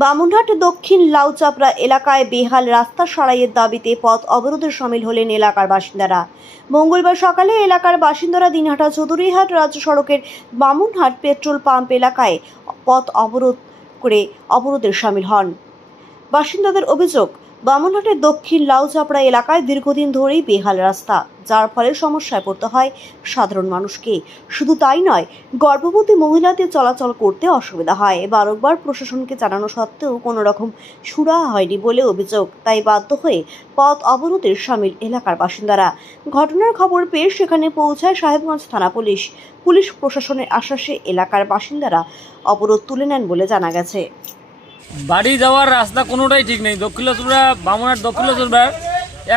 বামুনহাট দক্ষিণ লাউচাপড়া এলাকায় বেহাল রাস্তা সারাইয়ের দাবিতে পথ অবরোধে শামিল হলেন এলাকার বাসিন্দারা। মঙ্গলবার সকালে এলাকার বাসিন্দারা দিনহাটা চৌধুরীহাট রাজ্য সড়কের বামুনহাট পেট্রোল পাম্প এলাকায় পথ অবরোধ করে অবরোধে শামিল হন। বাসিন্দাদের অভিযোগ, বামুনহাটের দক্ষিণ লাউচাপড়া এলাকায় দীর্ঘদিন ধরেই বেহাল রাস্তা, যার ফলে সমস্যায় পড়তে হয় সাধারণ মানুষকে। শুধু তাই নয়, গর্ভবতী মহিলাদের চলাচল করতে অসুবিধা হয়। বারংবার প্রশাসনকে জানানো সত্ত্বেও কোনো রকম সুরাহা হয়নি বলে অভিযোগ। তাই বাধ্য হয়ে পথ অবরোধে শামিল এলাকার বাসিন্দারা। ঘটনার খবর পেয়ে সেখানে পৌঁছায় সাহেবগঞ্জ থানা পুলিশ। পুলিশ প্রশাসনের আশ্বাসে এলাকার বাসিন্দারা অবরোধ তুলে নেন বলে জানা গেছে। বাড়ি যাওয়ার রাস্তা কোনোটাই ঠিক নেই। দক্ষিণেশ্বরা বামুনহাট দক্ষিণেশ্বর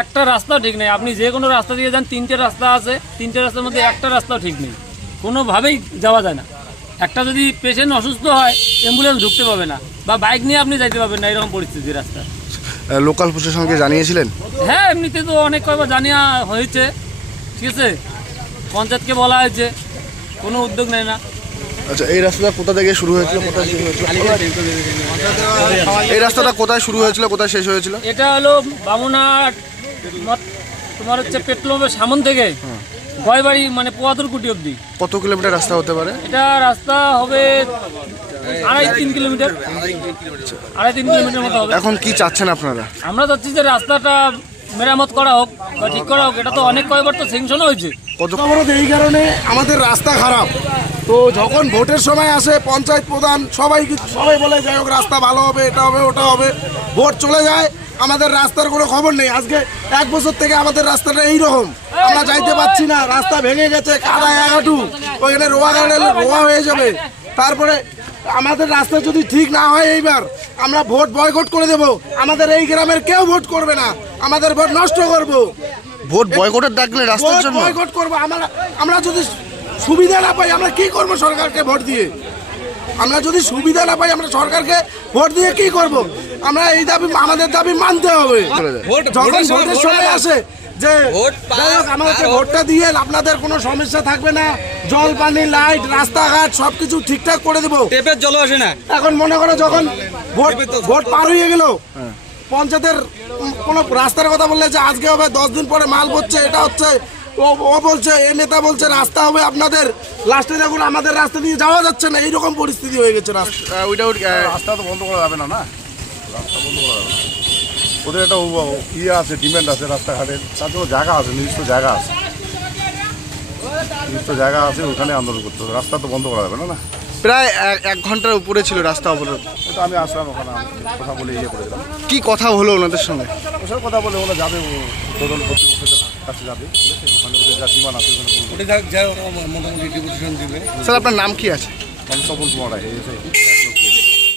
একটা রাস্তাও ঠিক নেই। আপনি যে কোনো রাস্তা দিয়ে যান, তিনটে রাস্তা আছে, তিনটে রাস্তার মধ্যে একটা রাস্তাও ঠিক নেই, কোনোভাবেই যাওয়া যায় না। একটা যদি পেশেন্ট অসুস্থ হয়, অ্যাম্বুলেন্স ঢুকতে পাবে না, বা বাইক নিয়ে আপনি যাইতে পারবেন না, এরকম পরিস্থিতি রাস্তা। লোকাল প্রশাসনকে জানিয়েছিলেন? হ্যাঁ, এমনিতে তো অনেক কয়বার জানিয়ে হয়েছে, ঠিক আছে, পঞ্চায়েতকে বলা হয়েছে, কোনো উদ্যোগ নেয় না। আচ্ছা, এই রাস্তাটা কোথা থেকে শুরু হয়েছিল, কোথায় শেষ হয়েছিল? এই রাস্তাটা কোথায় শুরু হয়েছিল, কোথায় শেষ হয়েছিল? এটা হলো বামুনহাট তোমার হচ্ছে পেট্রোল পাম্পের সামন থেকে গয়বাড়ি মানে পোয়াতুরকুটি অবধি। কত কিলোমিটার রাস্তা হতে পারে? এটা রাস্তা হবে 2.5-3 কিলোমিটার, 2.5-3 কিলোমিটার মতো হবে। এখন কি চাচ্ছেন আপনারা? আমরা চাচ্ছি যে রাস্তাটা মেরামত করা হোক বা ঠিক করা হোক। এটা তো অনেক কয়বার তো স্যাংশনও হয়েছে। অবরোধ এই কারণে, আমাদের রাস্তা খারাপ। তো যখন ভোটের সময় আসে পঞ্চায়েত প্রধান সবাই বলে যাই হোক রাস্তা ভালো হবে, এটা হবে ওটা হবে। ভোট চলে যায়, আমাদের রাস্তার কোনো খবর নেই। আজকে 1 বছর থেকে আমাদের রাস্তাটা এইরকম, আমরা যাইতে পারছি না। রাস্তা ভেঙে গেছে, কাদা এগাটু, ওইখানে রোয়া গাড়ি রোয়া হয়ে যাবে। তারপরে আমাদের রাস্তা যদি ঠিক না হয়, এইবার আমরা ভোট বয়কট করে দেব। আমাদের এই গ্রামের কেউ ভোট করবে না, আমাদের ভোট নষ্ট করব। ভোট বয়কটের ডাকলে রাস্তার জন্য বয়কট করবো। আমরা যদি সুবিধা না পাই, আমরা কি করব? সরকারকে ভোট দিয়ে আমরা যদি সুবিধা না পাই, আমরা সরকারকে ভোট দিয়ে কি করব? আমরা এই দাবি, আমাদের দাবি মানতে হবে। যখন ভোটের সময় আসে যে আমাদেরকে ভোটটা দিয়ে আপনাদের কোনো সমস্যা থাকবে না, জল পানি লাইট রাস্তাঘাট সবকিছু ঠিকঠাক করে দেবো। টেপের জল আসে না। এখন মনে করো যখন ভোট পার হয়ে গেল, পঞ্চায়েতের কোনো রাস্তার কথা বললে যে আজকে হবে, 10 দিন পরে মাল পড়ছে, এটা হচ্ছে, ও বলছে, এ নেতা বলছে রাস্তা হবে আপনাদের, লাস্টে দেখুন আমাদের রাস্তা দিয়ে যাওয়া যাচ্ছে না। এইরকম পরিস্থিতি হয়ে গেছে। রাস্তা তো বন্ধ করা যাবে না, রাস্তা বন্ধ করা যাবে না। ওদের একটা ইয়ে আছে, ডিমান্ড আছে রাস্তাঘাটের, তার জন্য জায়গা আছে, নির্দিষ্ট জায়গা আছে, ওখানে আন্দোলন করতে হবে। রাস্তা তো বন্ধ করা যাবে না। প্রায় 1 ঘন্টার উপরে ছিল রাস্তা অবরোধ। তো আমি আসলাম, ওখানে কথা বলে ইয়ে করে দিলাম। কি কথা হলো ওনাদের সঙ্গে? ওসব কথা বলে ওরা যাবে, তদন্ত কর্তৃপক্ষের কাছে যাবে, ঠিক আছে, ওখানে ওদের যা সীমান আছে ওখানে মোটামুটি ডিপুটেশন দিবে। স্যার, আপনার নাম কি আছে? তপন কুমার রায়।